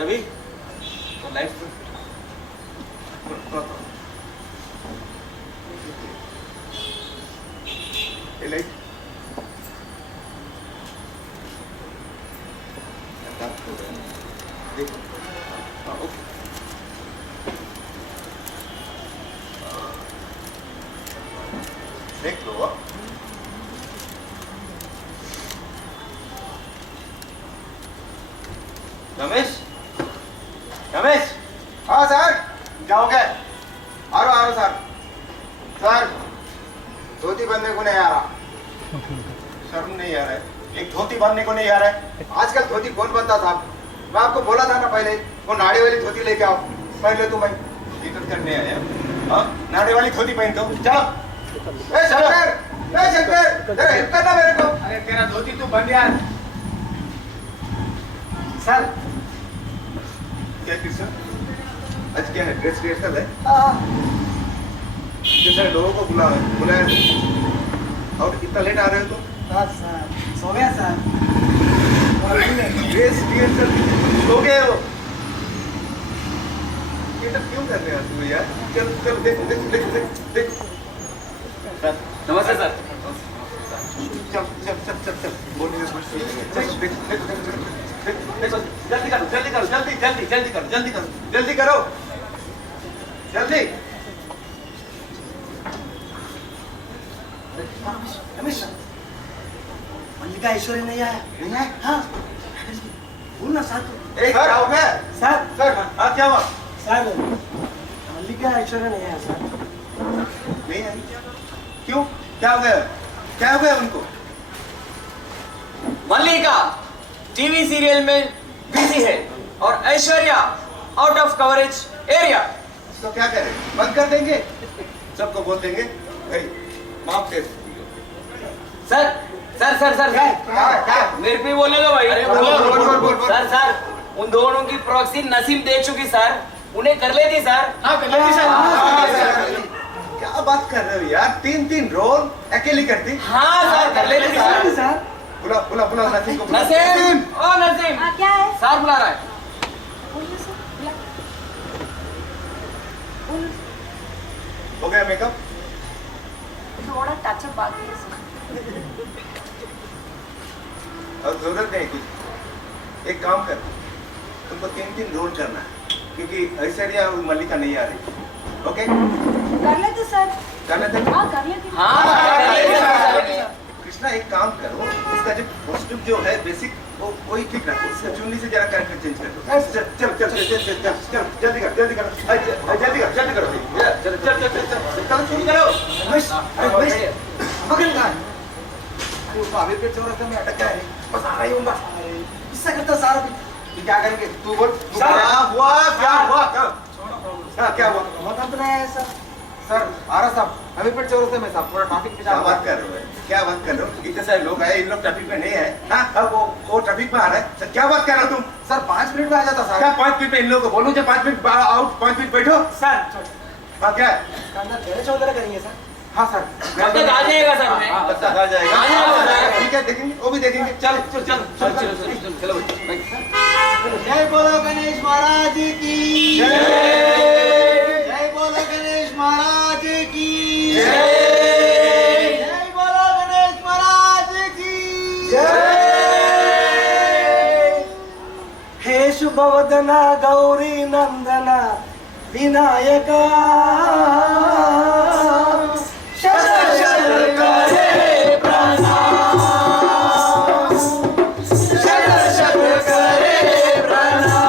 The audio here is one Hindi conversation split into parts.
रवि लाइट लाइट देखो ओके देख लो रमेश रमेश हाँ सर जाओगे आ रहा सर सर धोती बांधने को नहीं आ रहा शर्म नहीं आ रहा है एक धोती बांधने को नहीं आ रहा है आजकल धोती कौन बनता था मैं आपको बोला था ना पहले वो नाड़े वाली धोती लेके आओ पहले तो मैं कीर्तन करने आया हाँ नाड़े वाली धोती पहन दो चलो ए शंकर जरा हेल्प करना मेरे को अरे तेरा धोती तू बन यार सर क्या कृष्ण आज क्या है ड्रेस रिहर्सल है कितने लोगों को बुलाया और इतना लेट आ रहे हो तुम सर सो गया सर ड्रेस रिहर्सल सो गए हो ये सब क्यों कर रहे हो तुम यार चल चल देख देख देख देख देख नमस्ते सर चल चल चल चल चल बोलिए देख देख देख जल्दी करो जल्दी करो जल्दी जल्दी जल्दी करो जल्दी करो जल्दी करो जल्दी रमेश मल्लिका ऐश्वर्य नहीं आया नहीं है हाँ बोल ना सर एक क्या हो गया सर सर हाँ क्या हुआ सर मल्लिका ऐश्वर्य नहीं आया सर नहीं आई क्यों क्या हो गया उनको मल्लिका टीवी सीरियल में बिजी है और Aishwarya out of coverage area. तो क्या करें बंद कर देंगे सबको बोल देंगे भाई माफ कर सर सर सर सर क्या मेरे पे बोलने दो भाई। अरे बोल। सर सर उन दोनों की प्रॉक्सी नसीम देख चुकी सर उन्हें कर लेती सर। हाँ कर लेती सर क्या बात कर रहे हो यार 3 रोल अकेली करती हाँ सर कर लेती सर। सर बुला नसीम को नसीम ओ नसीम हाँ क्या है सर बुला रहा है। बोलिए सर बुला बोलो हो गया मेकअप थोड़ा टचअप बाकी है सर और जरूरत नहीं कुछ एक काम कर तुमको 3 रोल करना है क्योंकि ऐश्वर्या और मल्लिका नहीं आ रही ओके कर लेते सर कर लेते हाँ कर लेते हाँ कर लेती सर। कृष्णा एक काम करो इसका जो कॉस्ट्यूम जो है बेसिक वो वही ठीक रखो इसका चुन्नी से जरा कैरेक्टर चेंज कर दो चल चल चल चल चल चल जल्दी करो जल्दी करो चल शुरू करो मगन का अरे उसको आमिर के चौराहे में अटक गया है बस आ रही हूँ बस इससे करता सारा क्या करेंगे तू बोल क्या हुआ क्या हुआ बहुत तो नहीं है सर सर आ रहा साहब हमीरपेट चौराहे में साहब पूरा ट्रैफिक में क्या बात कर रहे हो क्या बात कर रहे हो इतने सारे लोग आए इन लोग ट्रैफिक में नहीं है हाँ अब वो ट्रैफिक में आ रहा है सर क्या बात कर रहे हो तुम सर 5 मिनट में आ जाता सर क्या 5 मिनट में इन लोगों को बोलूं जो 5 मिनट आउट 5 मिनट बैठो सर हाँ क्या अंदर गैरेज वगैरह करेंगे सर हाँ सर कब तक आ जाएगा सर मैं हाँ तब तक आ जाएगा आ जाएगा। ठीक है देखेंगे वो भी देखेंगे चल चल चल चल चल चलो जय बोलो गणेश महाराज की जय बोलो गणेश हे शुभवदना गौरी नंदना विनायका शत शत करे प्रणाम शत शत करे प्रणाम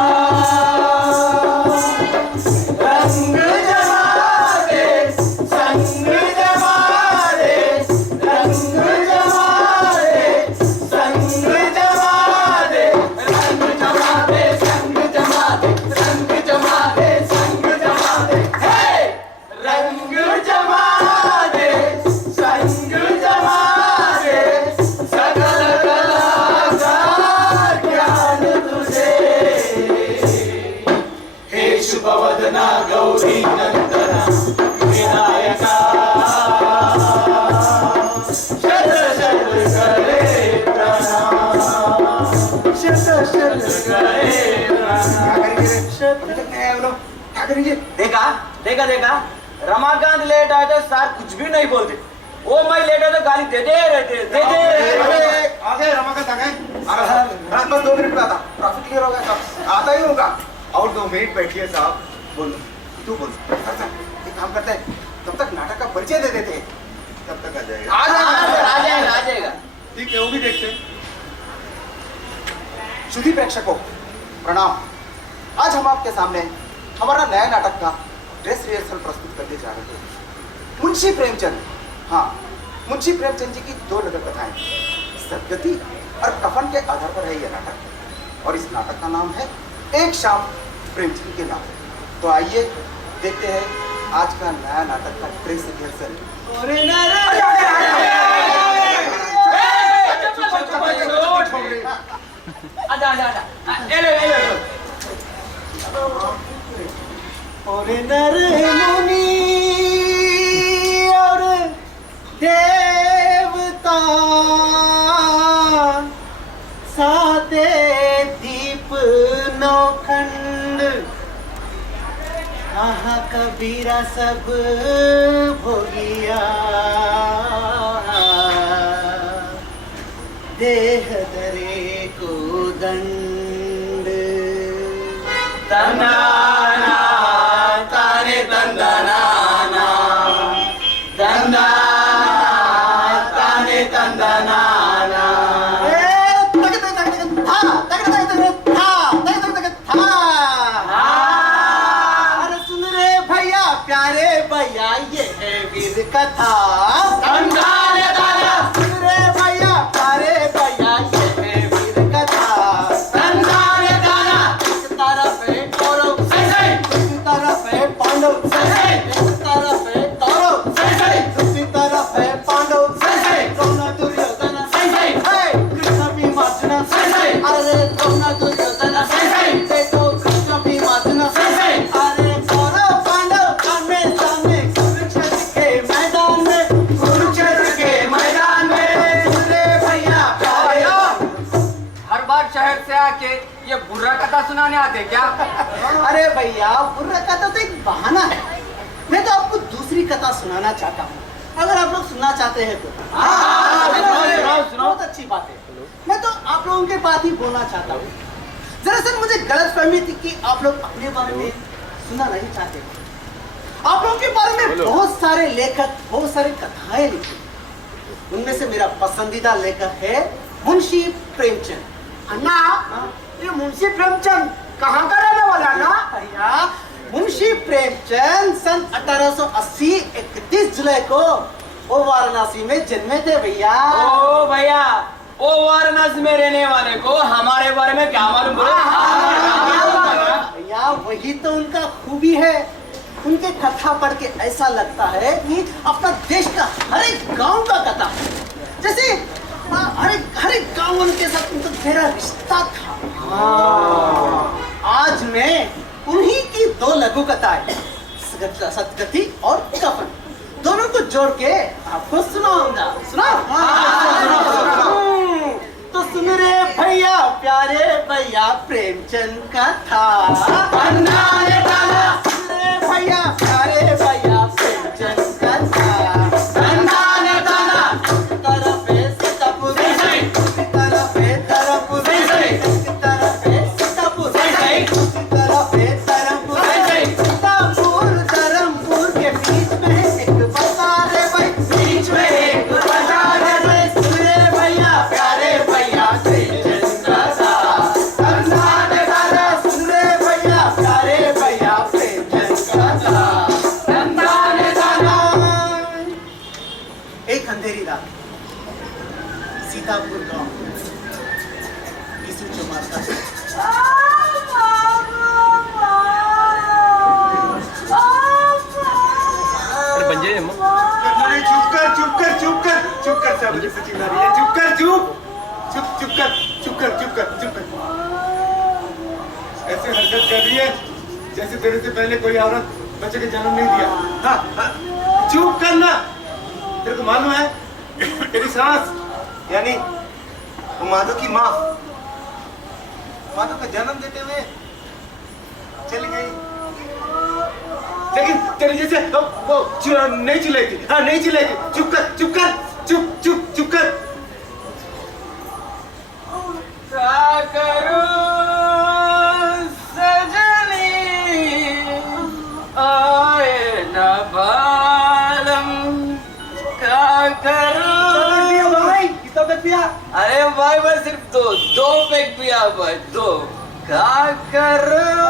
रंग जमा दे संग जमा दे रंग जमा दे संग जमा दे रंग जमा दे संग जमा दे रंग जमा दे संग जमा दे हे रंग जमा दे संग जमा दे सकल कला का ज्ञान तुझे हे शुभवदना गौरी नंदना विनायका शत शत करे प्रणाम शत शत करे प्रणाम क्या करेंगे? देखा देखा देखा रमाकांत लेट आए तो सर कुछ भी नहीं बोलते, वो मैं लेट आए तो गाली देते रहते आ गए रमाकांत आ गए। रात बस 2 मिनट में आता, ट्रैफिक क्लियर हो गया साहब, आता ही होगा। और 2 मिनट बैठिए साहब, बोलो तू बोल। अच्छा एक काम करते हैं, तब तक नाटक का परिचय दे देते हैं, तब तक आ जाएगा। आ जाएगा। ठीक है, वो भी देखते हैं। शुद्धि प्रेक्षकों प्रणाम। आज हम आपके सामने हमारा नया नाटक का ड्रेस रिहर्सल प्रस्तुत करने जा रहे हैं। मुंशी प्रेमचंद, हाँ मुंशी प्रेमचंद जी की 2 लघु कथाएं सदगति और कफन के आधार पर है यह नाटक, और इस नाटक का नाम है एक शाम प्रेमचंद के नाम। तो आइए देखते हैं आज का नया नाटक का ड्रेस रिहर्सल। और नर मुनि और देवता साते दीप नौखंड कहाँ कबीरा सब भोगिया देह दरे को दंड तंदाना ताने तंदाना तंदाना ताने तंदाना अरे सुन रे भैया प्यारे भैया ये है वीर कथा। सुन रे भैया प्यारे भैया ये है वीर कथा। एक तरफ है कौरव दूसरी तरफ है पांडव एक तरफ है कौरव दूसरी तरफ है पांडव द्रोण दुर्योधन कृष्ण भीमार्जुन अरे द्रोण दुर्योधन देखो कृष्ण भीमार्जुन अरे कौरव पांडव आमने सामने कुरुक्षेत्र के मैदान में सुरे भैया प्यारे। हर बार शहर से आके ये बुर्रा कथा सुनाने आते क्या? अरे भैया बुर्रा कथा तो एक बहाना है, मैं तो आपको दूसरी कथा सुनाना चाहता हूँ, अगर आप लोग सुनना चाहते हैं तो। सुनाओ। बहुत अच्छी बात है, मैं तो आप लोगों के बात ही बोलना चाहता हूँ। दरअसल मुझे गलतफहमी थी कि आप लोग अपने बारे में सुनना नहीं चाहते। आप लोगों के बारे में बहुत सारे लेखक बहुत सारे कथाएं लिखी, उनमें से मेरा पसंदीदा लेखक है मुंशी प्रेमचंद। अन्ना ये मुंशी प्रेमचंद कहाँ का रहने वाला ना? भैया मुंशी प्रेमचंद सन 1880 31 जुलाई को वो वाराणसी में जन्मे थे भैया। ओ भैया, वो वाराणसी में रहने वाले को हमारे बारे में क्या मालूम? भैया वही तो उनका खूबी है, उनके कथा पढ़ के ऐसा लगता है कि अपना देश का हर एक गांव का कथा, जैसे हर एक गांव उनके साथ उनका गहरा रिश्ता था। आज मैं उन्हीं की 2 लघु कथाएं सदगति और कफन दोनों को जोड़ के आपको सुनाऊंगा। तो सुन रे भैया प्यारे भैया प्रेमचंद का था। सुन रे भैया प्यारे भैया प्रेमचंद का था। तरफ है सीतापुर, तरफ है धरमपुर, तरफ है सीतापुर, चुप कर साहब, से चिल्ला रही है, चुप कर, चुप कर। ऐसे हरकत कर रही है जैसे तेरे से पहले कोई औरत बच्चे का जन्म नहीं दिया। हाँ, चुप करना। तेरे को मालूम है तेरी सास यानी वो माधव की माँ माधव का जन्म देते हुए चली गई, लेकिन तेरे जैसे वो नहीं चिल्लाई थी। हाँ, नहीं चिल्लाई थी। चुप कर। क्या करूं सजनी आए न बालम, क्या करूं भाई कितना तक पिया? अरे भाई बस सिर्फ दो पैक पिया भाई, 2। क्या करूं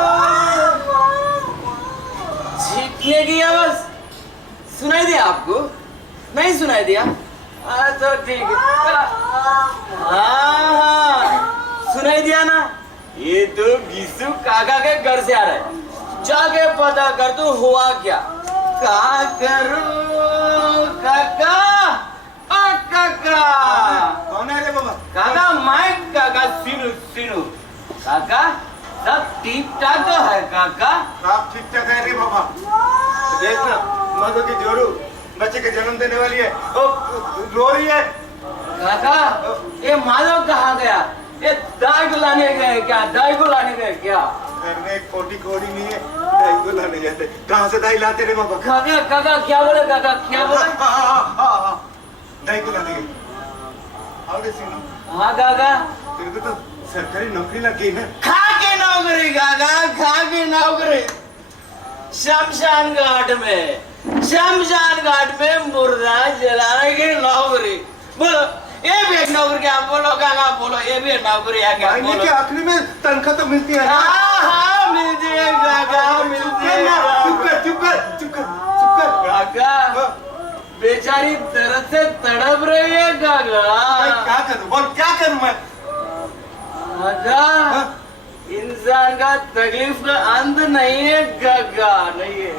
छींकने की आवाज सुनाई दिया आपको? नहीं सुनाई दिया? हाँ तो ठीक है। हाँ सुनाई दिया ना? ये तो गिसु काका के घर से आ रहा है, जाके पता कर तू हुआ क्या। क्या करूं काका? ओ काका। कौन है रे बाबा? काका माइक काका सिनु काका सब ठीक ठाक तो है काका? आप ठीक ठाक है रे बाबा। देखना माधव की जोरू बच्चे के जन्म देने वाली है, ओ रो रही है। काका ये माधव कहाँ गया? ये दाई को लाने गए क्या? दाई को लाने गए क्या? घर में एक कोटी कोड़ी नहीं है, दाई को लाने जाते। कहाँ से दाई लाते रे बाबा? काका क्या बोले काका? क्या बोले? हाँ, दाई को लाने गए। आओ रे सीनू। हाँ काका। तेरे को तो सरकारी नौकरी लग गई ना? खा के नौकरी काका, खा के नौकरी। शमशान घाट में मुर्दा जलाने की नौकरी। बोलो ये भी एक नौकरी क्या? बोलो काका बोलो, ये भी एक नौकरी है क्या? महीने के आखिरी में तनख्वाह तो मिलती है ना? हाँ मिलती है काका, मिलती है। चुप कर। काका बेचारी दर्द से तड़प रही है काका। क्या करूं? बोल क्या करूं मैं? काका इंसान का तकलीफ का अंत नहीं है काका, नहीं है।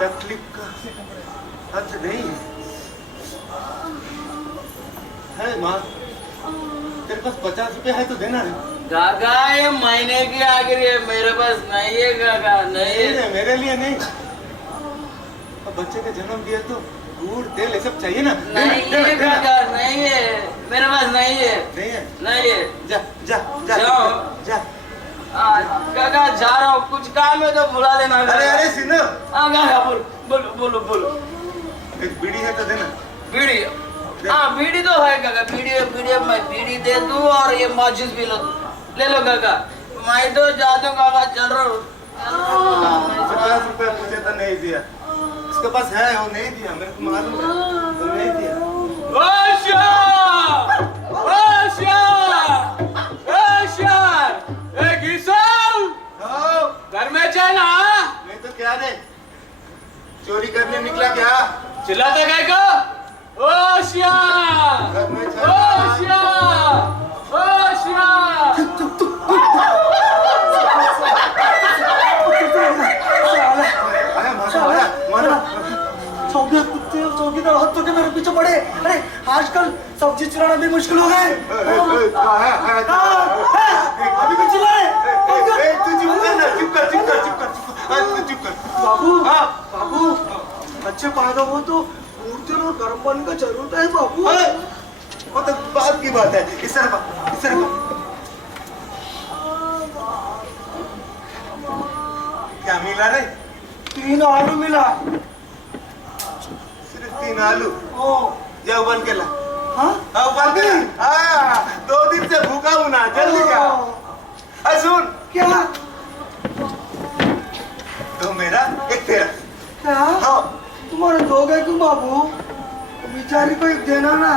तकलीफ का अंत नहीं है माँ। तेरे पास 50 रुपए है तो देना रे। काका ये महीने की आखिरी है, मेरे पास नहीं है काका, नहीं है। मेरे लिए नहीं। अब बच्चे का जन्म दिया तो गुड़ तेल ये सब चाहिए ना? नहीं है काका, नहीं है मेरे पास, नहीं है। नहीं है। जा काका जा रहा हूँ, कुछ काम है तो बुला लेना। अरे सिन्नू। हाँ काका बोलो। एक बीड़ी है तो देना। बीड़ी? हाँ बीड़ी तो है काका, बीड़ी मैं बीड़ी दे दूँ और ये माचिस भी ले लो काका। मैं तो जाता हूँ काका, चल रहा हूँ। 50 रुपए मुझे तो नहीं दिया, उसके पास है वो नहीं दिया, मेरे को मालूम है वो नहीं दिया। घर में चला नहीं तो क्या रे, चोरी करने निकला क्या? चिल्लाता काय को? घर में चौकीदार हाथों के मेरे पीछे पड़े। अरे आजकल सब्जी चुराना भी मुश्किल हो गए। अभी भी चिल्लाए। चुप कर। बाबू अच्छे पैदा हो तो भोजन और गर्म पानी का जरूरत है बाबू। वो तो बात की बात है। इस तरह क्या मिला रे? 3 आलू मिला। सिर्फ 3 आलू? जा उबाल के ला। उबाल के ला। 2 दिन से भूखा हूं ना, जल्दी क्या? सुन क्या? तो मेरा एक तेरा। क्या? हाँ। तुम्हारे 2 गए क्यों बाबू? बेचारी को एक देना ना।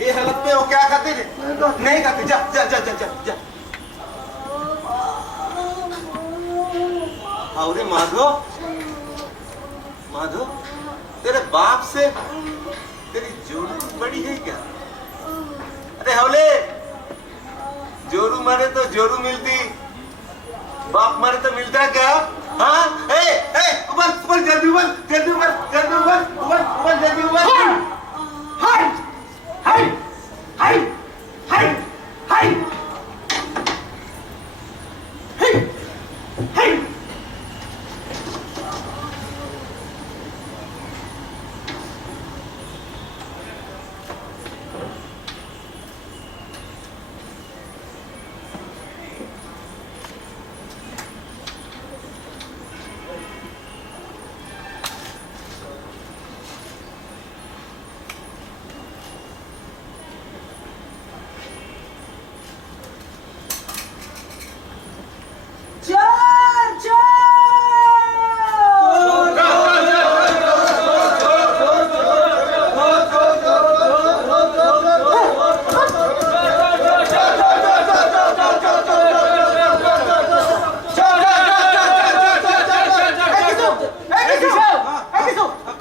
ये हालत में वो क्या खाते थे? नहीं खाते। जा। अरे माधव तेरे बाप से तेरी जोरू बड़ी है क्या? अरे हवले, जोरू मरे तो जोरू मिलती, बाप मरे तो मिलता क्या? हाँ उबल जल्दी उबल जल्दी उबल जल्दी उबल उबल उबल जल्दी उबल हाय हाय हाय हाय हाय हाय चोर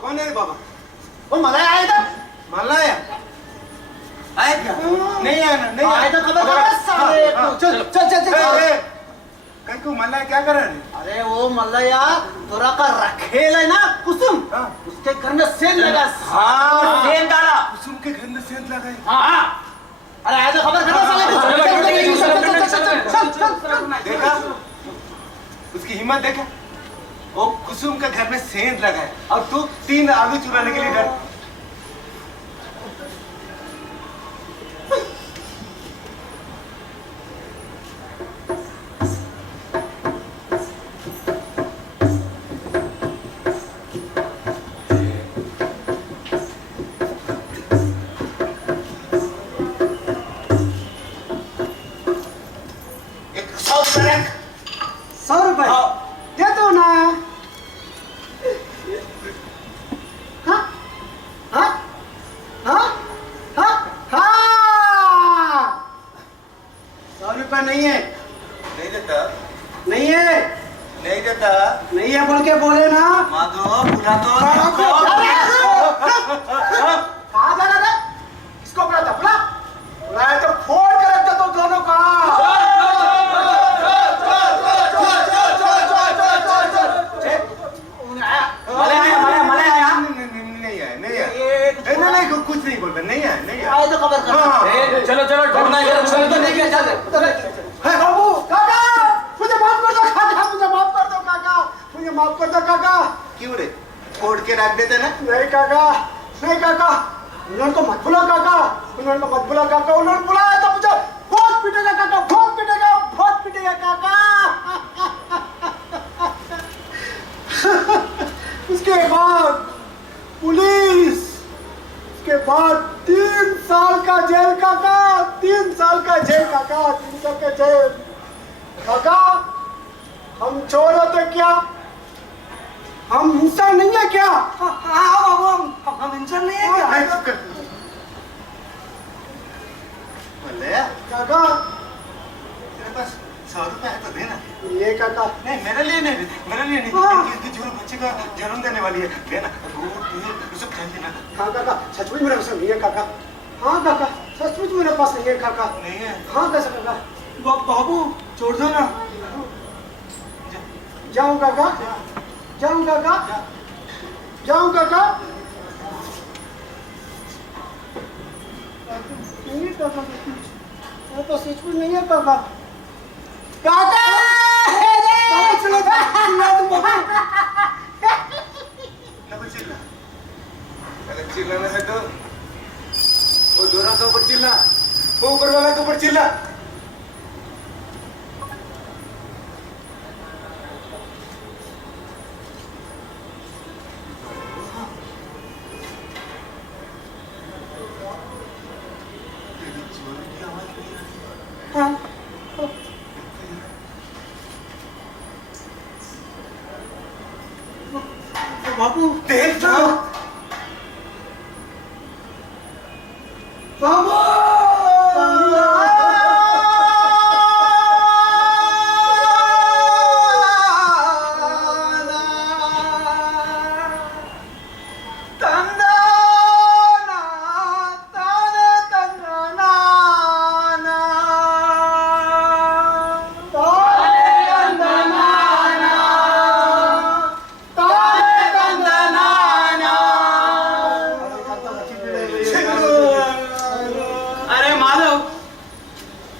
कौन है रे बाबा वो मलाई आया था मला आया आया क्या नहीं आया ना नहीं आया तो खबर खबर साले चल चल चल चल कहीं को मला क्या कर रहा है अरे वो मल्लया तोरा का रखेल है ना कुसुम हाँ। उसके घर में सेल लगा हाँ सेन डाला कुसुम के घर में सेंध लगा है हाँ अरे आया तो खबर खबर साले चल चल देखा उसकी हिम्मत देखा वो कुसुम के घर में सेंध लगा है और तू 3 आलू चुराने के लिए डर एक 100 रुपये रख 100 रुपए दे दो ना हाँ हाँ हाँ हाँ हाँ 100 रुपए नहीं है नहीं देता नहीं है नहीं देता नहीं है बोल के बोले ना माधो बुला तो कहाँ जाना रे इसको बुला था बुलाया तो फोन कर रखता तो दोनों का नहीं कुछ नहीं बोलता नहीं है नहीं है आए तो खबर कर चलो चलो ढूंढना है चलो तो लेके चल है बाबू काका मुझे माफ कर दो काका मुझे माफ कर दो काका मुझे माफ कर दो काका क्यों रे फोड़ के रख देते ना नहीं काका नहीं काका उन्होंने को मत बुला काका उन्होंने को मत बुला काका उन्होंने बुलाया तो मुझे बहुत पीटेगा काका बहुत पीटेगा काका उसके बाद पुलिस उसके बाद 3 साल का जेल काका 3 साल का जेल काका 3 साल का जेल काका हम चोर होते क्या हम इंसान नहीं है क्या हाँ बाबू हम इंसान नहीं है क्या मल्लया काका तेरे पास 100 रुपए है तो देना ये काका नहीं मेरे लिए नहीं मेरे लिए नहीं हाँ। इसकी छोरी बच्चे का जन्म देने वाली है देना दूध दूध सब खाई देना हाँ काका सचमुच मेरे पास नहीं है काका हाँ काका सचमुच मेरे पास नहीं है काका नहीं है हाँ कैसे काका बाबू छोड़ दो ना जाऊं काका जाऊं काका जाऊं काका नहीं काका मेरे पास सचमुच नहीं है काका काका बाबू चलो चिल्ला तुम बाबू ना कुछ चिल्ला अगर चिल्लाना है तो वो दोनों के ऊपर चिल्ला वो ऊपर वाला के ऊपर चिल्ला हाँ बाबू देख ना बाबू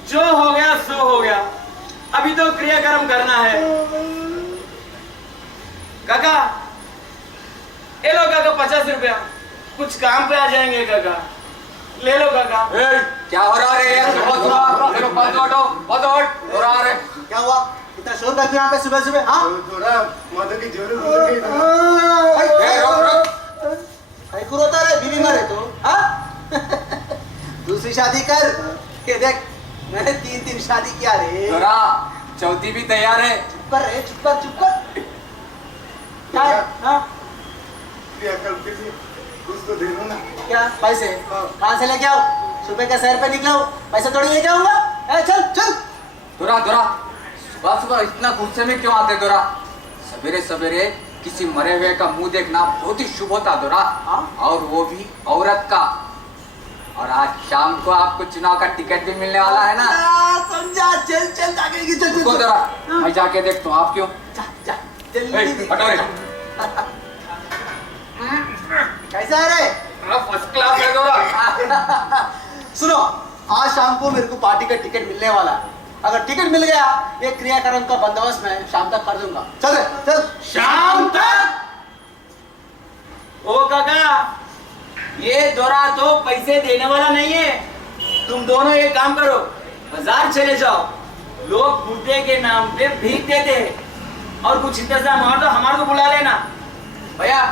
जो हो गया सो हो गया, अभी तो क्रियाक्रम करना है। काका, ये लो काका 50 रुपया, कुछ काम पे आ जाएंगे काका, ले लो काका। क्या हो रहा है यार? हो रहा है क्या हुआ? इतना शोर करते यहाँ पे सुबह सुबह? हाँ, थोड़ा मधु की जोड़ी गुजर गई थी। कहीं को रोता रहे? बीवी मरे तो हाँ? दूसरी शादी कर। ये देख, मैंने 3 शादी किया रे। दोरा, चौथी भी तैयार है। चुप कर रे, चुप कर, चुप कर। क्या है? हाँ? प्रिया कल के लिए कुछ तो दे दो ना। क्या पैसे? कहाँ से लेके आओ? सुबह का शहर पे निकला हूँ, पैसे थोड़ी लेके आऊंगा। चल चल। दोरा दोरा, सुबह सुबह इतना गुस्से में क्यों आते दोरा? सवेरे सवेरे किसी मरे हुए का मुंह देखना बहुत ही शुभ होता दोरा, और वो भी औरत का। और आज शाम को आपको चुनाव का टिकट भी मिलने वाला है ना? समझा। चल चल जाके चल रुको चल। दोरा, मैं जाके देखता हूँ। आप क्यों? जा जा ए, जल्दी। हटो रे। कैसा है रे? फर्स्ट क्लास है दोरा। सुनो, आज शाम को मेरे को पार्टी का टिकट मिलने वाला है। अगर टिकट मिल गया, ये क्रियाक्रम का बंदोबस्त मैं शाम तक कर दूंगा। चल रे, चल। शाम तक? ओ काका, ये दोरा तो पैसे देने वाला नहीं है। तुम दोनों एक काम करो, बाजार चले जाओ। लोग बूटे के नाम पे भीख देते हैं, और कुछ इंतजाम हो तो हमारे को बुला लेना। भैया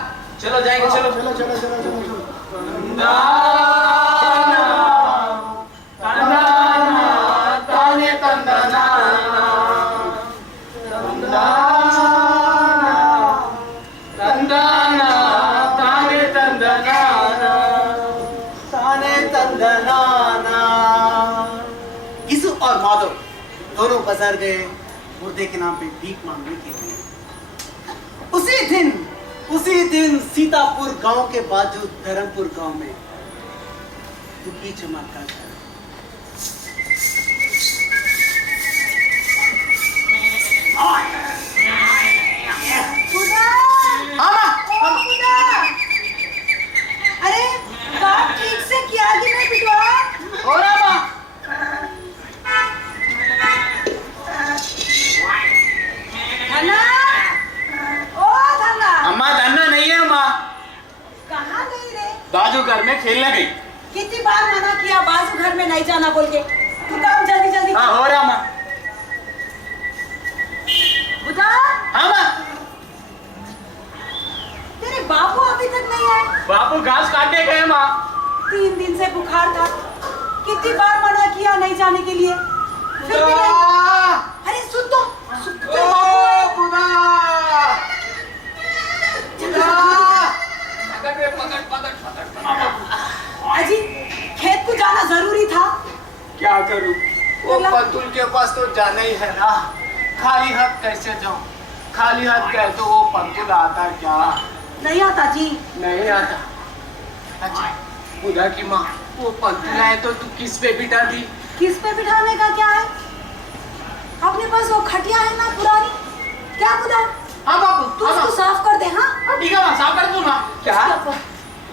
चलो जाएंगे, चलो चलो चलो चलो चलो चलो। गिसु और माधव दोनों बाजार गए मुर्दे के नाम पे भीख मांगने के लिए। उसी दिन सीतापुर गांव के बाजू धर्मपुर गांव में दुखी चमत्कार था। अरे काम ठीक से किया कि नहीं बिटवा? हो रहा माँ। धन्ना, ओ धन्ना, अम्मा धन्ना नहीं है अम्मा, कहाँ गई रे? बाजू घर में खेलने गई। कितनी बार मना किया बाजू घर में नहीं जाना बोल के? तू काम जल्दी जल्दी हाँ हो रहा अम्मा। बुधा, हाँ माँ। तेरे बापू अभी तक नहीं आए? बापू घास काटने गए माँ। 3 दिन से बुखार था, कितनी बार मना किया नहीं जाने के लिए, फिर भी नहीं। अरे सुन तो, अजी खेत को जाना जरूरी था। क्या करूं? वो पंतुल के पास तो जाना ही है ना, खाली हाथ कैसे जाऊं? खाली हाथ गए तो वो पंतुल आता क्या? नहीं आता जी। नहीं आता। अच्छा बुधा की माँ, वो पंतुल आए तो तू किस पे बिठा दी? किस पे बिठाने का क्या है? अपने पास वो खटिया है ना पुरानी, क्या बुधा? हाँ बाबू, तू उसको साफ कर दे। हाँ ठीक है माँ, साफ कर दूंगा। क्या?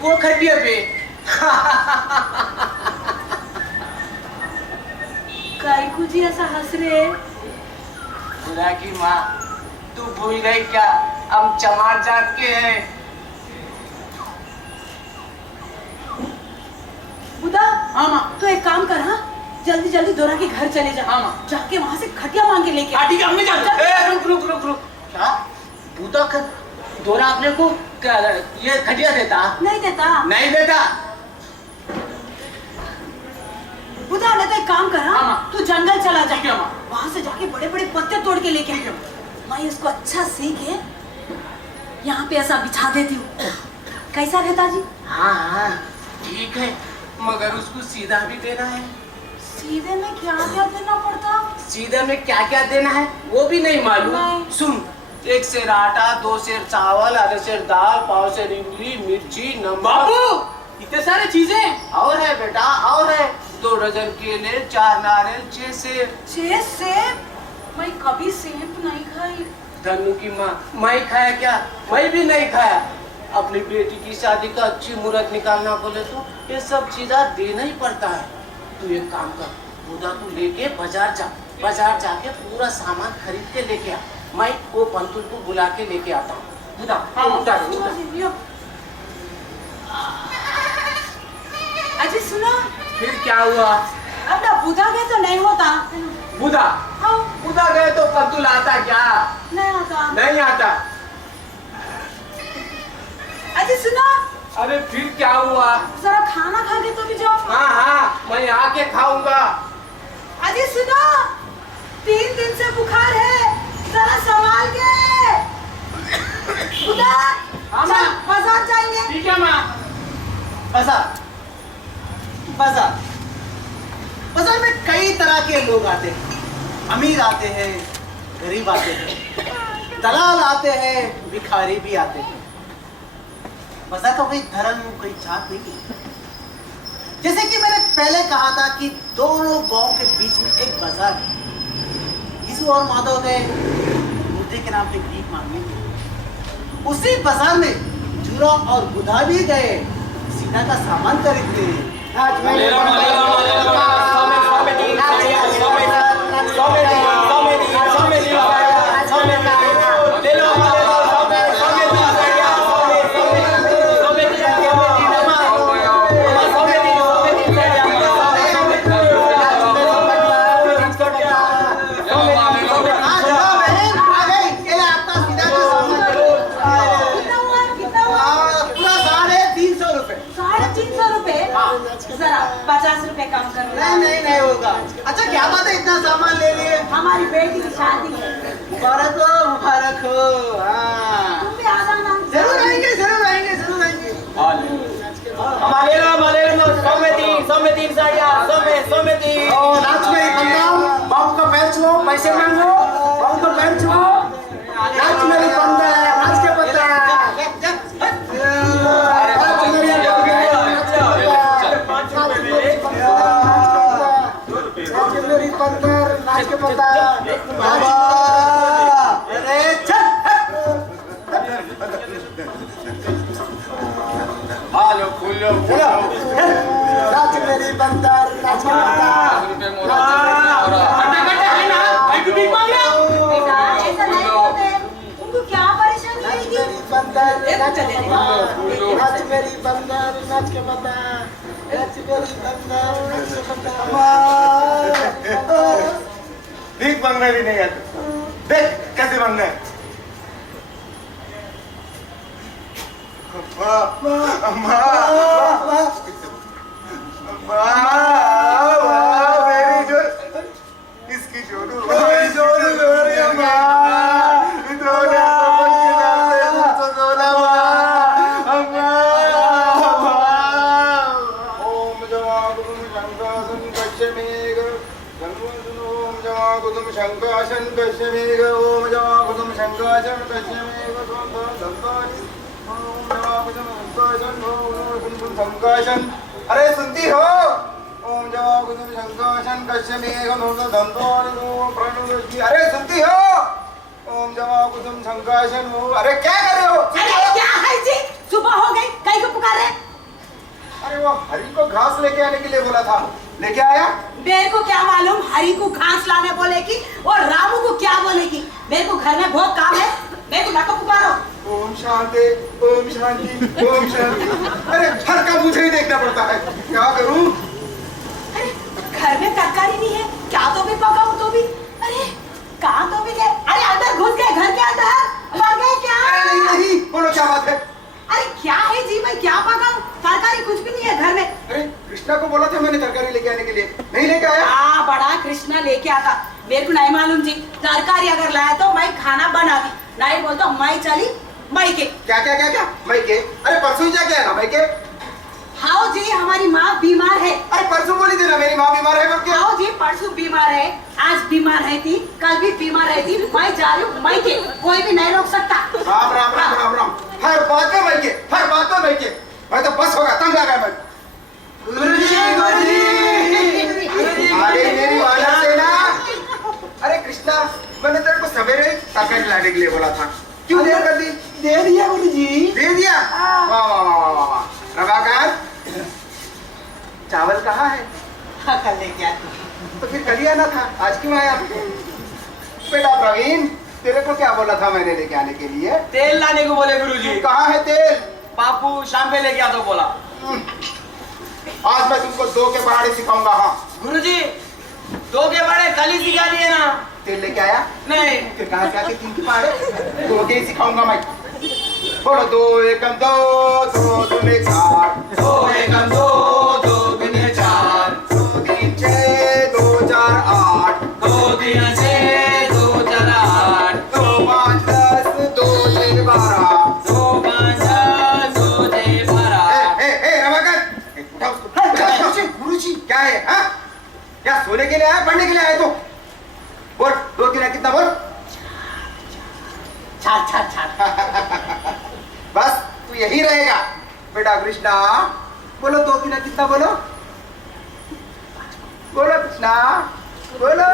वो खटिया पे? काय कुजी ऐसा हंस रहे? बुधा की माँ, तू भूल गई क्या? हम चमार जात के हैं। बुधा, हाँ माँ। तो एक काम कर, हाँ जल्दी जल्दी दोरा के घर चले जा। हाँ माँ। जाके वहाँ से खटिया मांग के लेके आ। ठीक है, हमने चल। जाते। रुक रुक रुक रुक। क्या? बुधा का दोरा अपने को क्या ये खटिया देता? नहीं देता। नहीं देता। बुधा, नहीं तो एक काम कर, हाँ, हाँ माँ। तू जंगल चला जा, ठीक है, माँ। वहाँ से जाके बड़े बड़े पत्ते तोड़ के लेके आ। मैं इसको अच्छा सी के यहाँ पे ऐसा बिछा देती हूँ। कैसा रहता जी? हाँ हाँ ठीक है, मगर उसको सीधा भी देना है। सीधे में क्या क्या देना पड़ता? सीधे में क्या क्या देना है वो भी नहीं मालूम। नहीं। सुन, 1 सेर आटा, 2 सेर चावल, आधा सेर दाल, 1 सेर इमली, मिर्ची, नमक। बाबू इतने सारे चीजें और है बेटा, और है 2 डजन केले, 4 नारियल, 6 सेब। 6 सेब? मैं कभी सेब नहीं खाई। धनु की माँ, मैं खाया क्या? मैं भी नहीं खाया। अपनी बेटी की शादी का अच्छी मुहूर्त निकालना बोले तो ये सब चीज़ा देना ही पड़ता है। तू एक काम कर, बुधा को लेके बाजार जा, बाजार जाके पूरा सामान खरीद के लेके आ। मैं वो पंतुल को बुला के लेके आता हूँ। बुधा उठा दे, उठा। अजी सुनो, फिर क्या हुआ? अब ना बुधा गए तो नहीं होता। बुधा? हाँ, बुधा गए तो पंतुल आता क्या? नहीं आता। नहीं आता। अजी सुनो, अरे फिर क्या हुआ? जरा खाना खा के तो भी जाओ। हाँ हाँ, मैं आके खाऊंगा। अजी सुनो, 3 दिन से बुखार है, जरा संभाल के। बुधा, हाँ, चल माँ। बाजार जाएंगे। ठीक है माँ। बाजार, बाजार, बाजार में कई तरह के लोग आते हैं। अमीर आते हैं, गरीब आते हैं, दलाल आते हैं, भिखारी भी आते हैं। बाजार का कोई धर्म, कोई जात नहीं है। जैसे कि मैंने पहले कहा था कि दोनों गांव के बीच में एक बाजार है। यीशु और माधव गए बुद्धे के नाम पे भीख मांगने के लिए। उसी बाजार में जूरा और बुधा भी गए सीता का सामान खरीदने। जरा 50 रुपए कम करो। नहीं होगा। अच्छा क्या बात है, इतना सामान ले लिए? हमारी बेटी की शादी है। मुबारक हो, मुबारक हो। हाँ, तुम भी आ जाना। जरूर आएंगे, जरूर आएंगे, जरूर आएंगे। हमारे लो 100 में 3 साड़ियाँ, 100 में 3। नाच में एक बंदा, बाबू का पैर छुओ, पैसे मांगो, बाबू का पैर छुओ। नाच मेरी बंदा है, नाच के बंदा है। मेरी बंदर, नाच के बंदा। बाबा, अरे चल। हालो फूलो फूलो, नाच मेरी बंदर, नाच के बंदा। बेटा ऐसा नहीं बोलते, तुमको क्या परेशानी है नाच मेरी बंदर, नाच के बंदा। एक नाच मेरी बंदर, नाच के बंदा। नाच मेरी बंदर, नाच के बंदा। भीख मांगना भी नहीं आता। देख कैसे मांगना है। मेरी जोर, इसकी जोरू, जोरू मेरी शंकाशन कश्यमेघ ओम जवाकुसुम शंकाशन कश्यमेघ शंकाशन। अरे सुनती हो? ओम जवाकुसुम शंकाशन कश्यमेघ अरे सुनती हो? ओम जवाकुसुम शंकाशन। अरे क्या कर रहे हो? अरे क्या है जी, सुबह हो गई, कहीं को पुकार रहे? अरे वो हरी को घास लेके आने के लिए बोला था, लेके आया? मेरे को क्या मालूम हरी को घास लाने बोलेगी और रामू को क्या बोलेगी। मेरे को घर में बहुत काम है, मेरे को लाको पुकारो। ओम शांति, ओम शांति, ओम शांति। अरे हर का मुझे ही देखना पड़ता है, क्या करूं? अरे घर में तरकारी नहीं है, क्या तो भी पकाऊं तो भी। अरे कहाँ तो भी गए? अरे अंदर घुस गए घर के अंदर, मर गए क्या? अरे नहीं, बोलो क्या बात है? अरे क्या है जी, मैं क्या पकाऊं? तरकारी कुछ भी नहीं है घर में। अरे कृष्णा को बोला था मैंने तरकारी लेके आने के लिए, नहीं लेके आया? हाँ बड़ा कृष्णा लेके आता, मेरे को नहीं मालूम जी। तरकारी अगर लाया तो मैं खाना बना दी, नहीं बोल तो मैं चली मायके। क्या क्या क्या क्या मायके? अरे परसों ही जाके आया ना मायके। हाँ जी, हमारी माँ बीमार है। अरे परसों बोली थी ना मेरी माँ बीमार है, बोल के। हाँ जी, परसों बीमार है, आज बीमार है थी, कल भी बीमार है थी। मैं जा रही हूँ मायके, कोई भी नहीं रोक सकता। राम राम राम राम राम, हर बात में मायके, हर बात में मायके। मैं तो बस होगा, तंग आ गया मैं। गुरुजी, गुरुजी, अरे मेरी वाला से ना। अरे कृष्णा, मैंने तेरे को सवेरे तरकारी लाने के लिए बोला था, क्यों देर कर दी? दे दिया गुरुजी। दे दिया? वाह वाह वाह वाह वाह। रवाकार, चावल कहाँ है? हाँ, कल लेके आती। तो फिर कल ही आना था, आज क्यों आया? बेटा प्रवीण, तेरे को क्या बोला था मैंने लेके आने के लिए? तेल लाने को बोले गुरुजी। कहाँ है तेल? बापू शाम पे लेके आ तो बोला। आज मैं तुमको 2 के पहाड़े सिखाऊंगा। हाँ गुरुजी 2 के बड़े कल ही सिखा दिए ना। तेल लेके आया? नहीं। फिर कहाँ से आके 3 के पहाड़े? 2 के ही सिखाऊंगा मैं। बोलो 2 एकम 2, 2 दूने 4, 2 एकम 2, 2 दूने 4, 2 3 6, 2 4 8, 2 3 6, 2 4 8, 2 5 10, 2 6 12, 2 5 10, 2 6 12। ए रमाकांत, उठा उसको। गुरुजी क्या है? हाँ क्या सोने के लिए आया, पढ़ने के लिए आया? तो बोल 2 3 कितना बोल? 4 4 4। बस तू यही रहेगा बेटा कृष्णा। बोलो 2 3 कितना बोलो? बोलो कृष्णा, बोलो।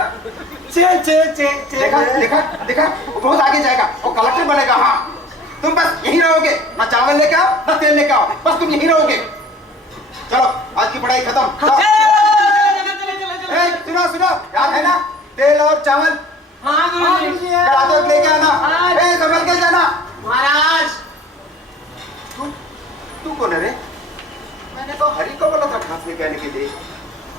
6 6 6 देखा देखा देखा, वो बहुत आगे जाएगा, वो कलेक्टर बनेगा। हाँ तुम बस यही रहोगे, ना चावल लेके आओ ना तेल लेके आओ, बस तुम यही रहोगे। चलो आज की पढ़ाई खत्म। सुनो सुनो, याद है ना तेल और चावल? हाँ गुरुजी। चढ़ाते लेके आना। संभल के जाना। महाराज तू कौन है रे? मैंने तो हरि को बोला था घास लेके आने के लिए।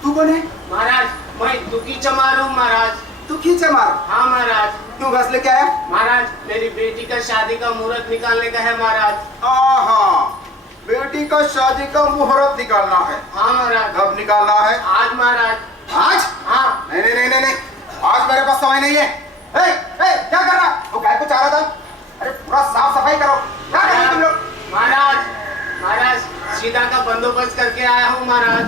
तू कौन है? महाराज मैं दुखी चमार हूँ महाराज। तू खींचे मार। हाँ महाराज। तू घास लेके आया? महाराज मेरी बेटी का शादी का मुहूर्त निकालने का है महाराज। हाँ बेटी का शादी का मुहूर्त निकालना है। हाँ महाराज। कब निकालना है? आज महाराज। आज? हाँ। नहीं नहीं नहीं नहीं नहीं, आज मेरे पास समय नहीं है। क्या कर रहा? वो गाय को चारा था। अरे पूरा साफ सफाई करो। क्या कर रहे तुम लोग? महाराज महाराज सीधा का बंदोबस्त करके आया हूँ महाराज।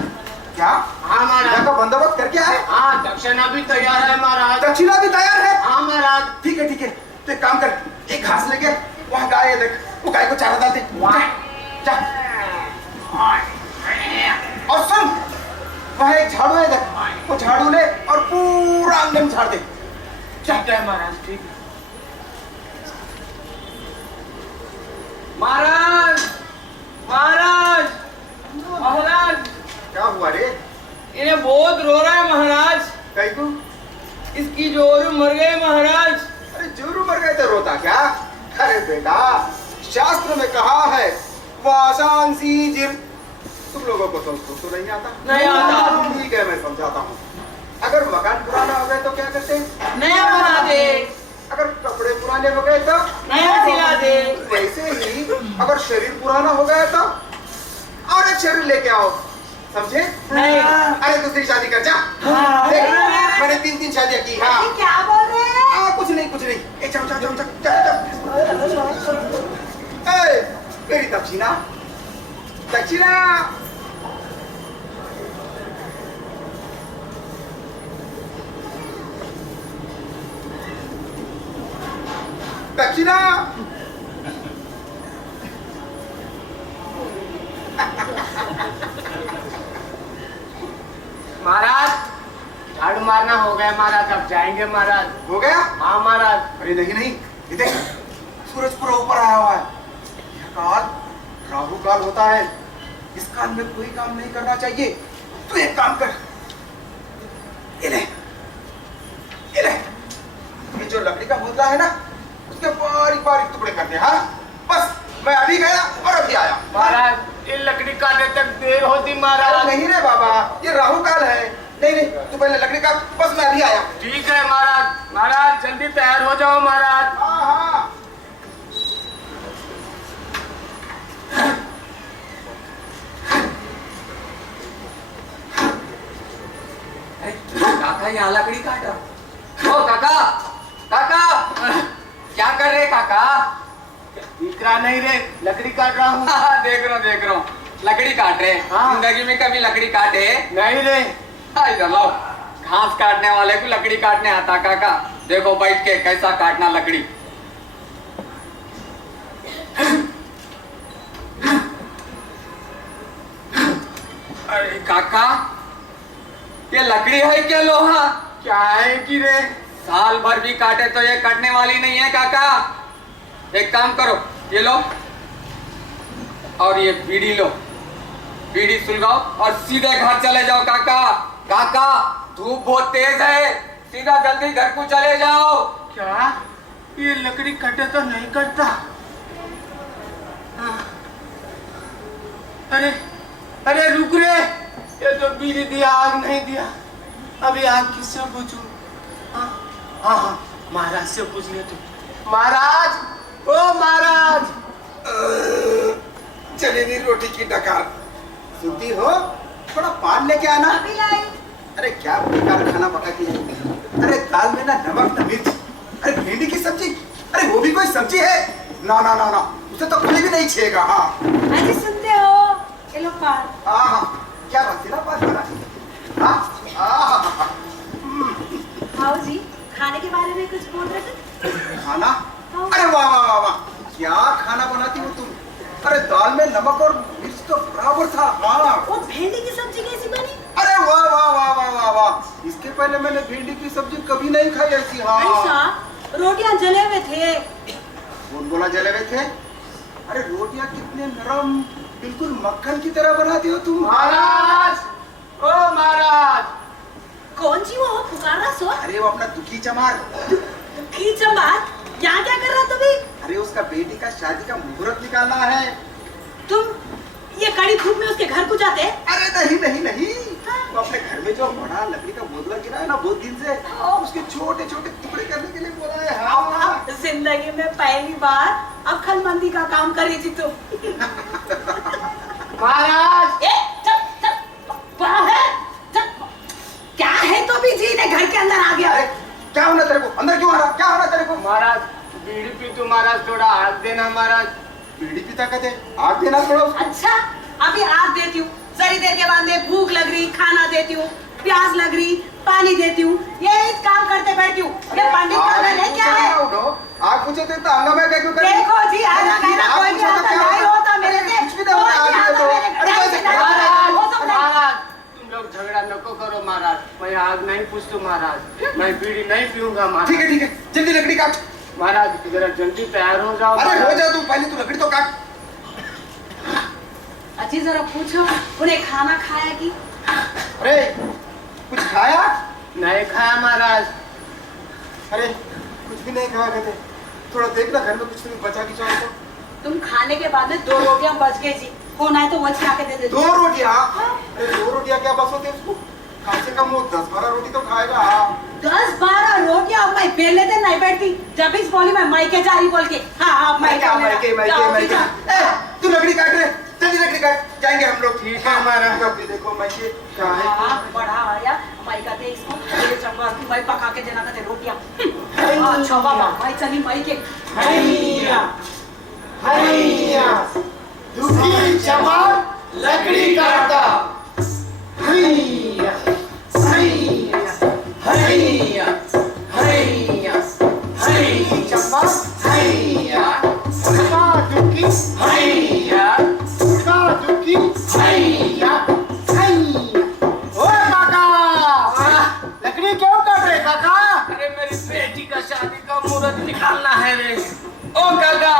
क्या? हाँ महाराज। का बंदोबस्त करके आए? हाँ दक्षिणा भी तैयार है महाराज। दक्षिणा भी तैयार है? हाँ महाराज। ठीक है ठीक है, तो एक काम कर, एक घास लेके वहाँ गाय है देख, वो गाय को चारा डाल दे। जा। और सुन, वहाँ एक झाड़ू है देख, वो झाड़ू ले और पूरा आंगन झाड़ दे। ठीक है महाराज ठीक है। महाराज महाराज महाराज क्या हुआ रे? इन्हें बहुत रो रहा है महाराज। कहीं को? इसकी जोरू मर गए महाराज। अरे जोरू मर गए तो रोता क्या? अरे बेटा शास्त्र में कहा है वासांसी जिर। तुम लोगों को संस्कृत तो नहीं आता? नहीं आता। ठीक है मैं समझाता हूँ। अगर मकान पुराना हो गए तो क्या करते? नया बना दे। अगर कपड़े पुराने हो गए तो नया सिला दे। वैसे ही अगर शरीर पुराना हो गया तो और एक शरीर लेके आओ। समझे? नहीं। अरे दूसरी शादी कर जा। देख, मैंने 3 शादियां की। हाँ क्या बोल रहे हैं? कुछ नहीं कुछ नहीं। ए जाओ जाओ जाओ जाओ। ए मेरी दक्षिणा दक्षिणा। दक्षिणा। महाराज झाड़ू मारना हो गया महाराज, अब जाएंगे महाराज। हो गया? हाँ महाराज। अरे नहीं नहीं, ये देख सूरज पूरा ऊपर आया हुआ है। यह काल राहु काल होता है, इस काल में कोई काम नहीं करना चाहिए। तू एक काम कर, ये ले ये ले, ये जो लकड़ी का मुद्दा है ना उसके बारीक बारीक टुकड़े करते हैं। हाँ बस मैं अभी गया और अभी आया। महाराज ये लकड़ी काटने तक देर होती महाराज। अरे नहीं रे बाबा, ये राहु काल है। नहीं नहीं तू पहले लकड़ी का, बस मैं अभी आया। ठीक है महाराज। महाराज जल्दी तैयार हो जाओ महाराज। हाँ हाँ काका यहाँ लकड़ी काट रहा। ओ काका काका, क्या कर रहे काका? दिख रहा नहीं रे, लकड़ी काट रहा हूँ। देख रहा हूँ लकड़ी काट रहे। हाँ। जिंदगी में कभी लकड़ी काटे? नहीं रे। इधर लाओ, घास काटने वाले को लकड़ी काटने आता काका। देखो बैठ के कैसा काटना लकड़ी। अरे काका, ये लकड़ी है क्या लोहा? क्या है कि रे? साल भर भी काटे तो ये कटने वाली नहीं है काका। एक काम करो, ये लो और ये बीड़ी लो, बीड़ी सुलगाओ और सीधे घर चले जाओ काका। काका धूप बहुत तेज है, सीधा जल्दी घर को चले जाओ। क्या ये लकड़ी कटे तो नहीं करता? हाँ। अरे अरे रुक रे, ये तो बीड़ी दिया, आग नहीं दिया। अभी आग किससे पूछूं? हाँ हाँ हाँ, महाराज से पूछ ले तू। महाराज, ओ महाराज, चलेगी रोटी की डकार। सुनती हो? थोड़ा पान लेके आना। अभी लाई। अरे क्या बेकार खाना पकाती है। अरे दाल में ना नमक न मिर्च। अरे भिंडी की सब्जी, अरे वो भी कोई सब्जी है? ना ना ना ना, उसे तो कोई भी नहीं छेगा। हाँ अजी सुनते हो, ये लो पान। हाँ, क्या रसीला पान बना है? हाँ आओ जी, खाने के बारे में कुछ बोल रहे थे? खाना? अरे वाह वाह वाह वाह, क्या खाना बनाती हो तुम? अरे दाल में नमक और मिर्च तो बराबर था। हाँ। वो भिंडी की सब्जी कैसी बनी? अरे वाह वाह वाह वाह वाह वाह, इसके पहले मैंने भिंडी की सब्जी कभी नहीं खाई ऐसी। हाँ। ऐसा? रोटियां जले हुए थे। कौन बोला जले हुए थे? अरे रोटियां कितने नरम, बिल्कुल मक्खन की तरह बनाती हो तुम। महाराज, ओ महाराज। कौन सी वो पुकार रहा सो? अरे वो अपना दुखी चमार। दुखी चमार? यहाँ क्या कर रहा तुम? अरे उसका बेटी का शादी का मुहूर्त निकालना है। तुम ये कड़ी धूप में उसके घर को जाते? अरे नहीं नहीं नहीं, वो अपने घर में जो बड़ा लकड़ी का बोतला गिरा है ना बहुत दिन से, उसके छोटे छोटे टुकड़े करने के लिए बोला है। हाँ। जिंदगी में पहली बार अक्लमंदी का काम करी थी तुम। महाराज, बाहर है, क्या है तो भी जी ने घर के अंदर आ गया। अरे क्या होना तेरे को? अंदर क्यों आ रहा? क्या होना तेरे को? महाराज बीड़ी पी तो महाराज, थोड़ा आग देना महाराज। बीड़ी पीता कहते आग देना थोड़ा उसको। अच्छा, अभी आग देती हूँ, जरी देर के बाद में भूख लग रही, खाना देती हूँ, प्यास लग रही, पानी देती हूँ, यही काम करते बैठती हूँ। ये पंडित का घर है क्या है? आग पूछे तो इतना हंगामा क्या क्यों कर रही? देखो जी, आज कहना कोई भी आता नहीं होता मेरे से। कुछ भी नहीं होता, आग दे दो। अरे कैसे? महाराज, तुम लोग झगड़ा नको करो महाराज। मैं आग नहीं पूछता महाराज, मैं बीड़ी नहीं पीऊंगा महाराज। ठीक है, जल्दी लकड़ी काट। महाराज जरा जल्दी तैयार हो जाओ। अरे हो जा तू, पहले तू लकड़ी तो काट। अच्छी जरा पूछो उन्हें खाना खाया कि? अरे कुछ खाया? नहीं खाया महाराज। अरे कुछ भी नहीं खाया कहते। थोड़ा देखना घर में कुछ नहीं बचा की चाहो तो। तुम खाने के बाद में 2 रोटियां बच गई जी, होना है तो वो छिया के दे देती। 2 रोटियां? अरे 2 रोटियां क्या बस होती है उसको? कम से कम वो 10-12 रोटी तो खाएगा। 10-12 रोटियां मैं बेलने दे नहीं बैठती। जब इस बोली में मायके जा रही बोल के। हाँ मायके। तू लकड़ी काट रहे, जल्दी लकड़ी काट, जाएंगे हम लोग। ठीक है महाराज। अभी देखो मायके क्या है। बड़ा आया मायका दे इसको, ये चंबा की माई पका के देना था रोटियां। अच्छा बाबा, माई चली मायके। हैया दुखी चमार लकड़ी काटता। हैया हैया हैया हैया हैया चमार हैया दुखा दुखी हैया दुखा दुखी हैया हैया। ओ काका, लकड़ी क्यों काट रहे काका? अरे मेरी बेटी का शादी का मुहूर्त निकालना है रे। ओ काका,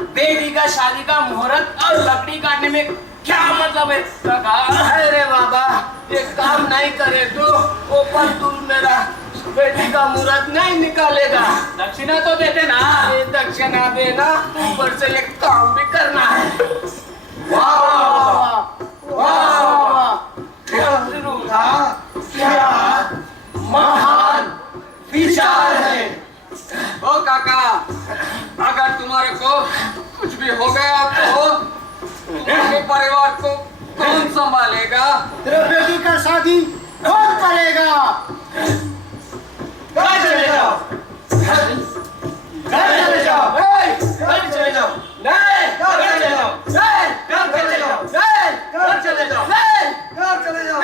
बेटी का शादी का मुहूर्त और लकड़ी काटने में क्या मतलब है काका? अरे बाबा, ये काम नहीं करे तो वो पंतुल मेरा बेटी का मुहूर्त नहीं निकालेगा। दक्षिणा तो देते ना। ये दक्षिणा देना, ऊपर से ये काम भी करना है। वाह वाह वाह, क्या महान विचार है। ओ काका, अगर तुम्हारे को कुछ भी हो गया तो तुम्हारे परिवार को कौन संभालेगा? तेरे बेटी का शादी कौन करेगा? घर चले जाओ, घर चले जाओ, घर चले जाओ, नहीं घर चले जाओ, घर चले जाओ, घर चले जाओ, घर चले जाओ, घर चले जाओ।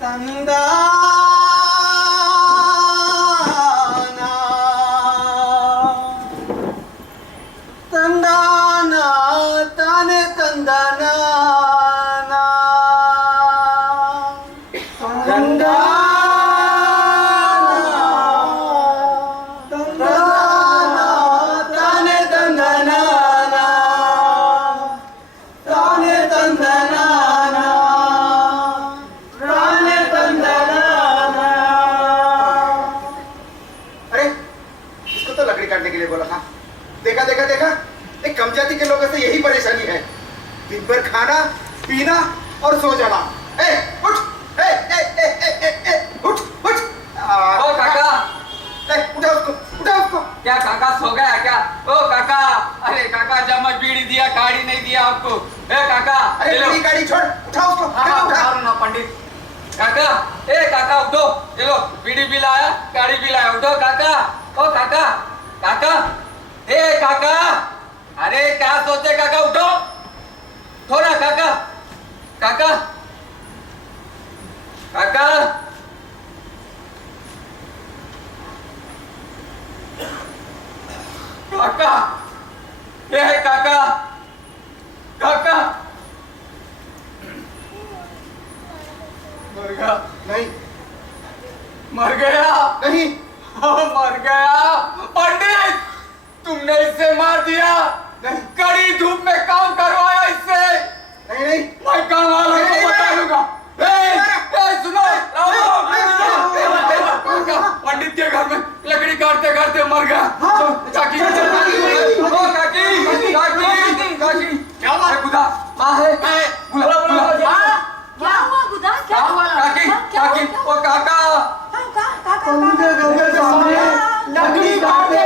तंदा के लिए बोला था। देखा देखा देखा, एक कम जाति के लोगों से यही परेशानी है, दिन भर खाना पीना और सो जाना। ए, उठ, ए, ए, ए, ए, ए, ए, उठ, उठ। ओ काका, उठा उसको, उठा उसको। क्या काका सो गया क्या? ओ काका, अरे काका जब मैं बीड़ी दिया गाड़ी नहीं दिया आपको। ए काका, अरे ले लो। मेरी गाड़ी छोड़, उठा उसको। हाँ हाँ, उठा। उठा ना पंडित। काका, ए काका उठो, ये लो बीड़ी भी लाया गाड़ी भी लाया, उठो काका। ओ काका, काका, ए काका, अरे क्या सोचे काका, उठो थोड़ा काका, काका, काका, काका, ए काका, काका, मर गया नहीं मर गया नहीं, मर गया पंडित, तुमने इससे मार दिया। नहीं। कड़ी धूप में काम करवाया इससे। नहीं नहीं, मैं काम वालों को बता दूंगा। सुनो पंडित के घर में लकड़ी काटते काटते मर गया। काकी ओ काकी, काकी, काकी, क्या बात है? खुदा माँ है, बुला बुला क्या हुआ गुदा? क्या हुआ? काकी, काकी, ओ काका, लकड़ी काटते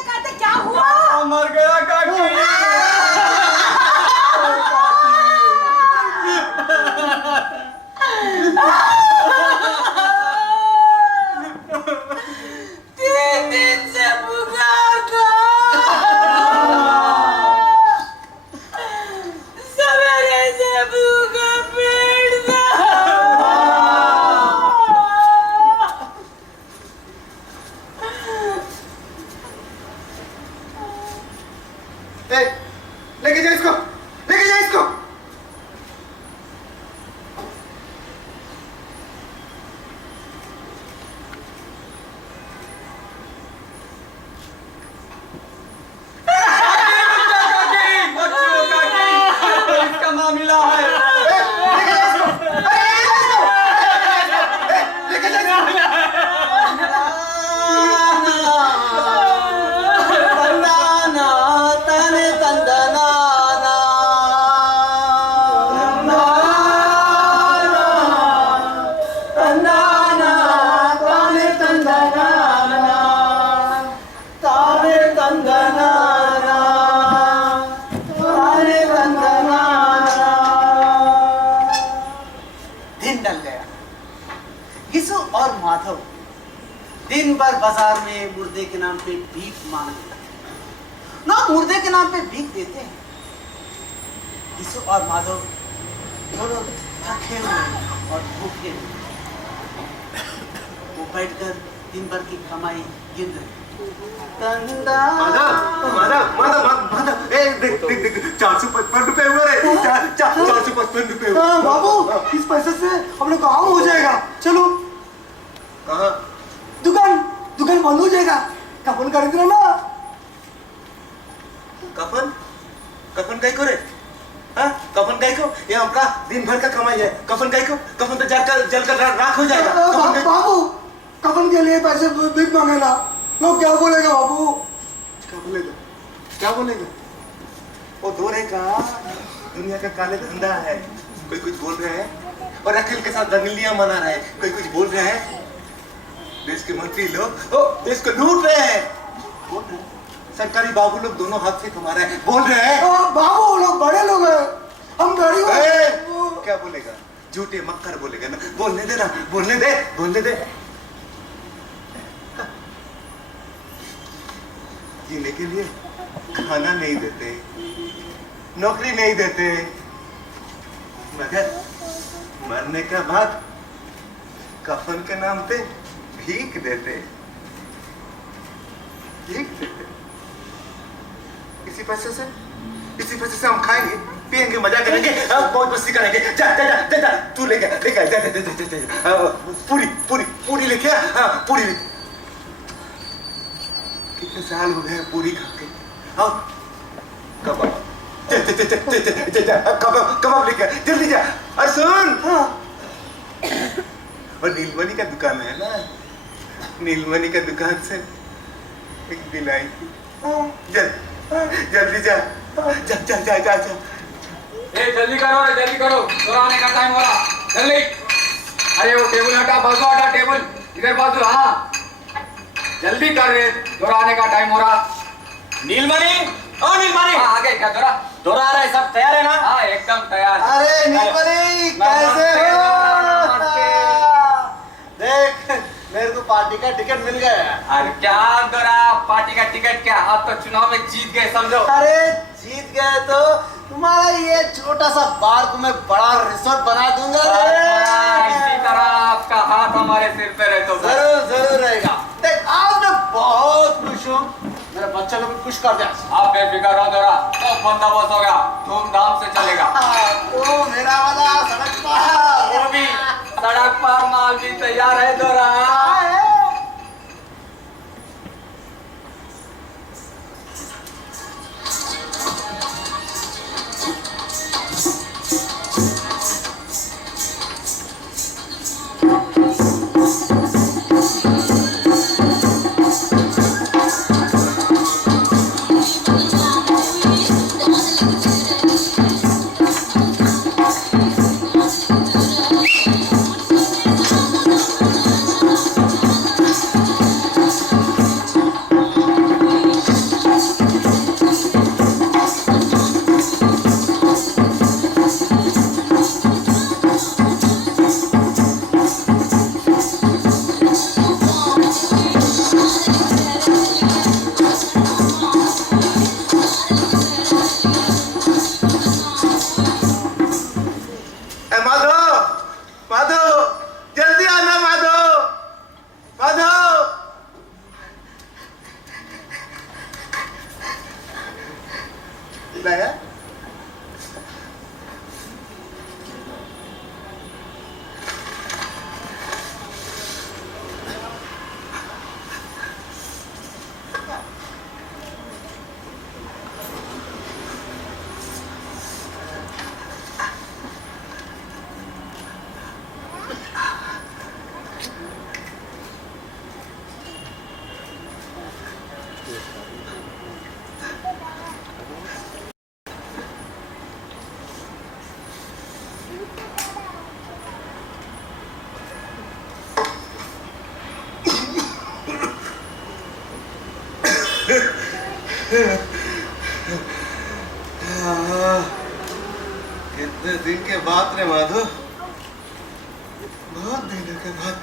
काटते क्या हुआ? मर गया काकी। तीन दिन से बुखार था, सवेरे से भूखा पेट था। ए, लेके जा इसको, लेके जा इसको। इसका मामला है। लेके जा इसको, लेके जा इसको। तंदाना तने तंदनाना तंदाना तने तंदनाना ताने तंदनाना ताने तंदनाना। दिन ढल गया। यीशु और माधव दिन भर बाजार में मुर्दे के नाम पे भीख मांगते हैं। लोग मुर्दे के नाम पे भीख देते हैं। यीशु और माधव दोनों थके हुए और भूखे हुए। वो बैठकर दिन भर की कमाई गिन रहे। माधव, माधव, माधव, माधव, ए, देख, देख, देख, 455 रुपए हुए रे, 455 रुपए हुए। बाबू, इस पैसे से हम लोग काम हो जाएगा। चलो कहाँ? दुकान दुकान बंद हो जाएगा। कपन खरीद रहे ना। कफन? कफन काय को रे? हाँ? कफन काय को? ये हमका दिन भर का कमाई है। कफन काय को? कफन तो जलकर राख हो जाएगा। कफन काय को? बाबू, कपन के लिए पैसे भीख मांगेगा। लोग क्या बोलेगा बाबू? क्या बोलेगा? क्या बोलेगा? वो दो रे का दुनिया का काले धंधा है। कोई कुछ बोल रहे हैं और अखिल के साथ दंगलियां मना रहे हैं। कोई कुछ बोल रहे हैं। देश के मंत्री लोग देश को लूट रहे हैं। बोल रहे हैं। सरकारी बाबू लोग दोनों हाथ से कमा रहे हैं। बोल रहे हैं। बाबू लोग बड़े लोग हैं, हम गरीब हैं। क्या बोलेगा? झूठे मक्कर बोलेगा ना। बोलने दे ना, बोलने दे, बोलने दे। जीने के लिए खाना नहीं देते, नौकरी नहीं देते, मगर मरने के बाद कफन के नाम पे भीख देते, भीख देते। इसी पैसे से हम खाएंगे, पिएंगे, मजा करेंगे, बहुत मस्ती करेंगे। जा जा जा जा, तू लेके लेके जा जा जा जा, पूरी पूरी पूरी लेके आ, पूरी लेके। कितने साल हो गए पूरी खा के। हाँ, कबाब, कबाब लेके जल्दी जा। और सुन, और नीलमणि का दुकान है ना, नीलमणि का दुकान से एक दिलाई थी। जल्दी जा, चल चल जा जा जा। ए जल्दी करो रे, जल्दी करो, थोड़ा आने का टाइम हो रहा, जल्दी। अरे वो टेबल हटा, बाजू हटा टेबल, इधर बाजू, हाँ जल्दी कर रे, थोड़ा आने का टाइम हो रहा। नीलमणि, ओ नीलमणि, हाँ आ गए क्या थोड़ा? दोरा आ रहा है, सब तैयार है ना? हाँ एकदम तैयार। अरे नीलमणि कैसे हो? देख मेरे को पार्टी का टिकट मिल गया। अरे क्या दोरा, पार्टी का टिकट क्या? आप तो चुनाव में जीत गए समझो। अरे जीत गए तो तुम्हारा ये छोटा सा बार को मैं बड़ा रिसोर्ट बना दूंगा। इसी तरह आपका हाथ हमारे सिर पे रहे तो बस। जरूर जरूर रहेगा। देख आज मैं बहुत खुश हूँ, मेरे बच्चे लोग भी खुश कर दिया। आप बेफिक्र रहो दोरा, तो बंदोबस्त होगा, धूमधाम से चलेगा। ओ मेरा वाला सड़क पार, वो भी सड़क पार माल भी तैयार है दोरा। लाया? कितने दिन के बाद रे माधो, बहुत दिनों के बाद।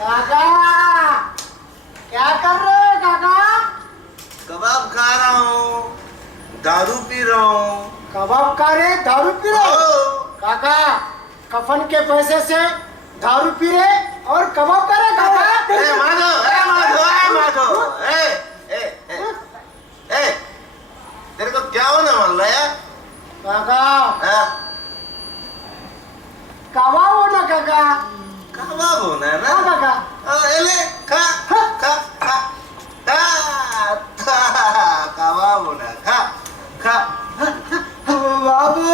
काका क्या कर रहे हो काका? कबाब खा रहा हूँ, दारू पी रहा हूँ। कबाब खा रहे, दारू पी रहे हो? काका कफन के पैसे से दारू पी रहे और कबाब खा रहे काका? ए माधो, ए माधो, ए माधो, ए, तेरे को क्या होने वाला है? काका हाँ? कबाब हो ना काका? कबाब होना है ना? हाँ काका। ले खा खा खा खा कबाब होना है, खा खा। बाबू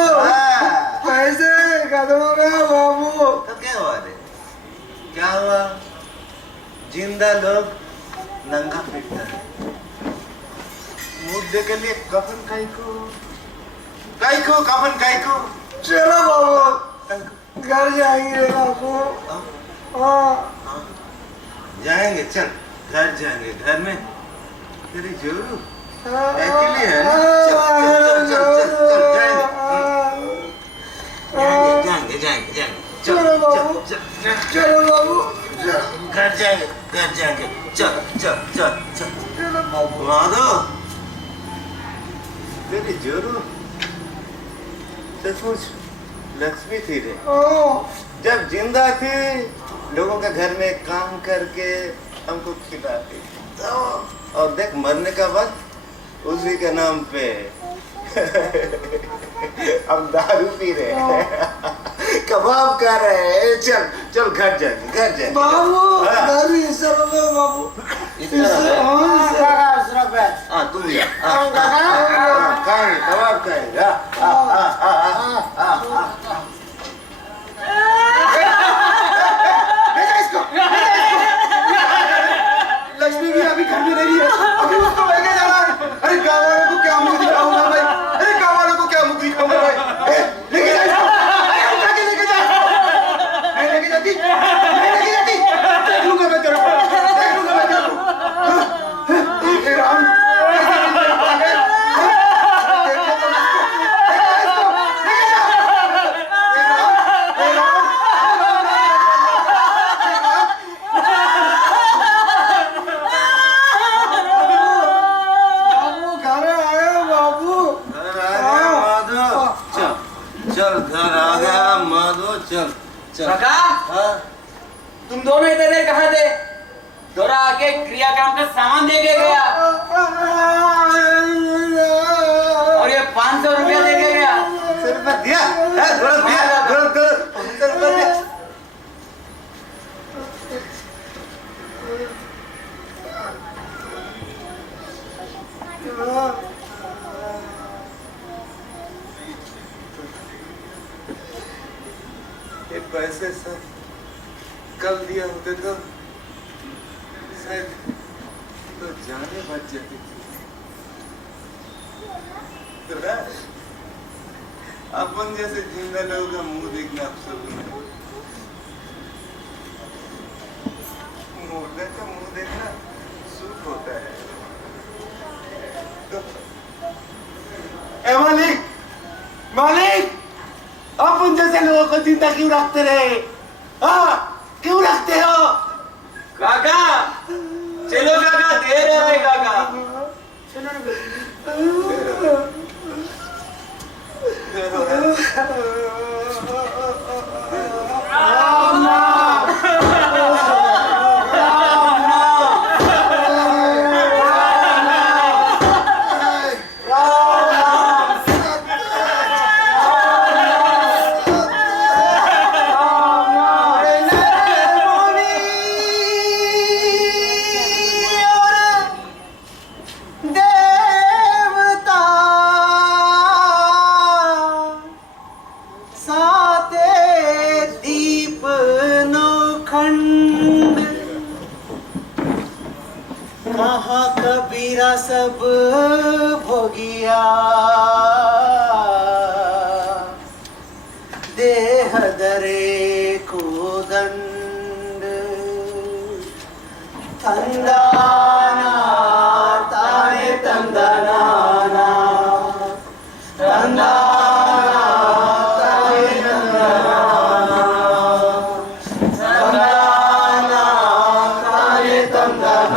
पैसे खत्म हो गए बाबू। तो क्या हुआ रे? क्या हुआ? जिंदा लोग नंगा पिटता है, मुद्दे के लिए कफन काई को कफन काई को। चलो बाबू घर जाएंगे बाबू। हाँ जाएंगे, चल घर जाएंगे। घर में तेरी जरूर अकेले है ना? चल चल चल चल चल जाएंगे जाएंगे जाएंगे। चलो बाबू, चलो बाबू, घर जाएंगे चल चल चल चल। चलो बाबू। माधो तेरी जरूर सचमुच लक्ष्मी थी रे। जब जिंदा थी लोगों के घर में काम करके हमको खिलाती, और देख मरने का बाद उसी के नाम पे हम दारू पी रहे हैं। कबाब खा रहे हैं। चल चल घर जा बाबू हाँ। घर ही सब में बाबू हाँ तुम जा खाएंगे कबाब खाएंगे लक्ष्मी भी अभी घर में नहीं है, अभी उसको लेके जाना है। अरे गाँव वालों को क्या मुंह दिखाऊंगा भाई, अरे गाँव वालों को क्या मुंह दिखाऊंगा भाई। लेके जा इसको, अरे उठा के लेके जा। नहीं लेके जाती, नहीं लेके जाती। देख लूंगा मैं तेरे को, देख लूंगा मैं तेरे को। हे राम, कैसे जिंदा रखा है? देखो तो इसको, लेके जा इसको, लेके जा। हे राम, हे राम, चल घर आ गया माधो, चल चल। काका हाँ? तुम दोनों इतने देर कहाँ थे? दोरा आके क्रियाक्रम का सामान दे के गया और ये 500 रुपया दे के गया। सिर पे दिया है, थोड़ा दिया, थोड़ा 500 रुपये दिया। ये पैसे सर कल दिया होते तो शायद तो जाने बच जाती थी। अपन जैसे जिंदा लोगों का मुंह देखना अफसर नहीं, मुर्दे का मुंह देखना सुख होता है। ए मालिक, मालिक, अपन जैसे लोगों को जिंदा क्यों रखते रहे? हाँ, क्यों रखते हो? काका चलो काका, देर है काका। कबीरा सब भोगिया देह दरे को दंड तंदाना तारे तंदाना तंदाना तारे तंदाना तंदाना तारे तंदाना